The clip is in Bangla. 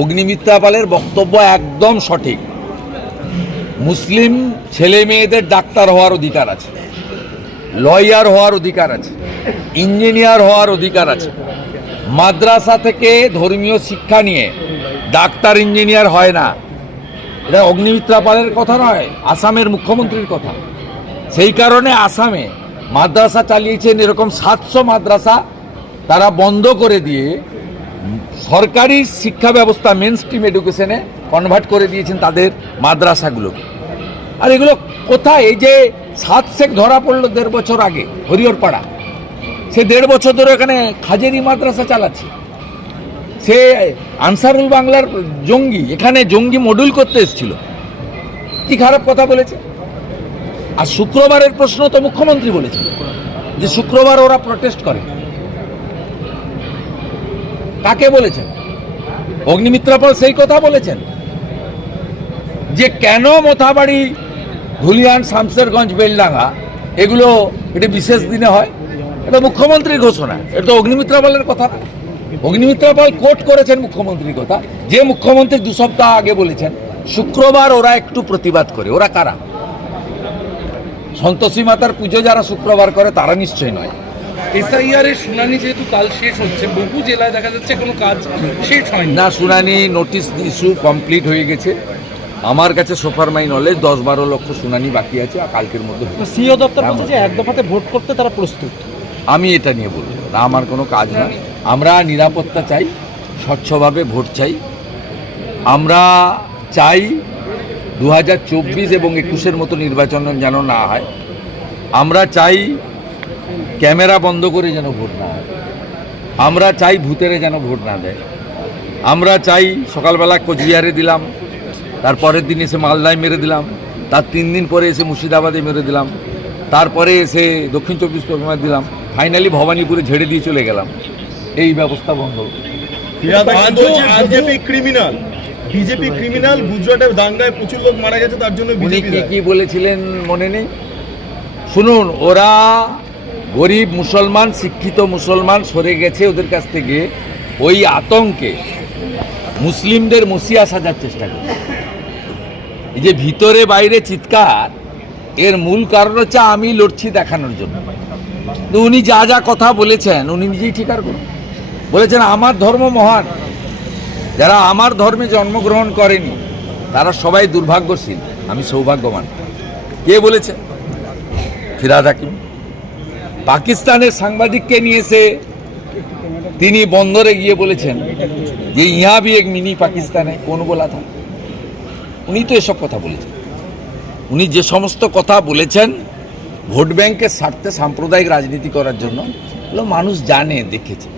অগ্নিমিত্রা পালের বক্তব্য একদম সঠিক। মুসলিম ছেলে মেয়েদের ডাক্তার হওয়ার অধিকার আছে, লয়ার হওয়ার অধিকার আছে, ইঞ্জিনিয়ার হওয়ার অধিকার আছে। মাদ্রাসা থেকে ধর্মীয় শিক্ষা নিয়ে ডাক্তার ইঞ্জিনিয়ার হয় না। এটা অগ্নিমিত্রা পালের কথা নয়, আসামের মুখ্যমন্ত্রীর কথা। সেই কারণে আসামে মাদ্রাসা চালিয়েছেন, এরকম 700 মাদ্রাসা তারা বন্ধ করে দিয়ে সরকারি শিক্ষা ব্যবস্থা মেন স্ট্রিম এডুকেশনে কনভার্ট করে দিয়েছেন তাদের মাদ্রাসাগুলোকে। আর এগুলো কোথায়? এই যে 7 শেখ ধরা পড়লো 1.5 বছর আগে হরিহরপাড়া, সে 1.5 বছর ধরে এখানে খাজেরি মাদ্রাসা চালাচ্ছে। সে আনসারুল বাংলার জঙ্গি, এখানে জঙ্গি মডুল করতে এসেছিল। কি খারাপ কথা বলেছে। আর শুক্রবারের প্রশ্ন তো মুখ্যমন্ত্রী বলেছেন যে শুক্রবার ওরা প্রটেস্ট করে। কাকে বলেছেন? অগ্নিমিত্রা পাল সেই কথা বলেছেন যে কেন মোথাবাড়ি, ধুলিয়ান, শামসেরগঞ্জ, বেলডাঙ্গা এগুলো এটা বিশেষ দিনে হয়। এটা মুখ্যমন্ত্রীর ঘোষণা, এটা তো অগ্নিমিত্রা পালের কথা না। অগ্নিমিত্রা পাল কোট করেছেন মুখ্যমন্ত্রীর কথা, যে মুখ্যমন্ত্রী 2 সপ্তাহ আগে বলেছেন শুক্রবার ওরা একটু প্রতিবাদ করে। ওরা কারা? সন্তোষী মাতার পুজো যারা শুক্রবার করে তারা নিশ্চয় নয়। এসআইআর এর শুনানি যেহেতু কাল শেষ হচ্ছে, বহু জেলায় দেখা যাচ্ছে কোনো কাজ শেষ হয়নি। না, শুনানি নোটিশ ইস্যু কমপ্লিট হয়ে গেছে। আমার কাছে সোফার মাই নলেজ 10-12 লক্ষ শুনানি বাকি আছে, আর কালকের মধ্যে সিও দপ্তর বলছে যে এক দফাতে ভোট করতে তারা প্রস্তুত। আমি এটা নিয়ে বলবো না, আমার কোনো কাজ না। আমরা নিরাপত্তা চাই, স্বচ্ছভাবে ভোট চাই। আমরা চাই 2024 এবং 21-এর মতো নির্বাচন যেন না হয়। আমরা চাই ক্যামেরা বন্ধ করে যেন ভোট না হয়। আমরা চাই ভূতেরে যেন ভোট না দেয়। আমরা চাই সকালবেলা কোচবিহারে দিলাম, তারপরের দিন এসে মালদায় মেরে দিলাম, তার 3 দিন পরে এসে মুর্শিদাবাদে মেরে দিলাম, তারপরে এসে দক্ষিণ 24 পরগনায় দিলাম, ফাইনালি ভবানীপুরে ঝেড়ে দিয়ে চলে গেলাম। এই ব্যবস্থা বন্ধ। বিজেপি ক্রিমিনাল, গুজরাটের দাঙ্গায় প্রচুর লোক মারা গেছে, তার জন্য উনি কি বলেছিলেন মনে নেই? শুনুন, ওরা গরিব মুসলমান, শিক্ষিত মুসলমান সরে গেছে ওদের কাছ থেকে, ওই আতঙ্কে মুসলিমদের মসিয়া সাজার চেষ্টা করছে। এই যে ভিতরে বাইরে চিৎকার, এর মূল কারণ হচ্ছে আমি লড়ছি দেখানোর জন্য। তো উনি যা যা কথা বলেছেন উনি নিজেই ঠিকার করুন। বলেছেন আমার ধর্ম মহান, যারা আমার ধর্মে জন্মগ্রহণ করেনি তারা সবাই দুর্ভাগ্যশীল, আমি সৌভাগ্যবান। কে বলেছে? ফিরহাদ হাকিম। পাকিস্তানের সাংবাদিককে নিয়ে এসে তিনি বন্দরে গিয়ে বলেছেন যে ইহা ভি এক মিনি পাকিস্তানে কোন বলা থা। উনি তো এসব কথা বলেছেন। উনি যে সমস্ত কথা বলেছেন ভোট ব্যাংকের স্বার্থে সাম্প্রদায়িক রাজনীতি করার জন্য, মানুষ জানে, দেখেছে।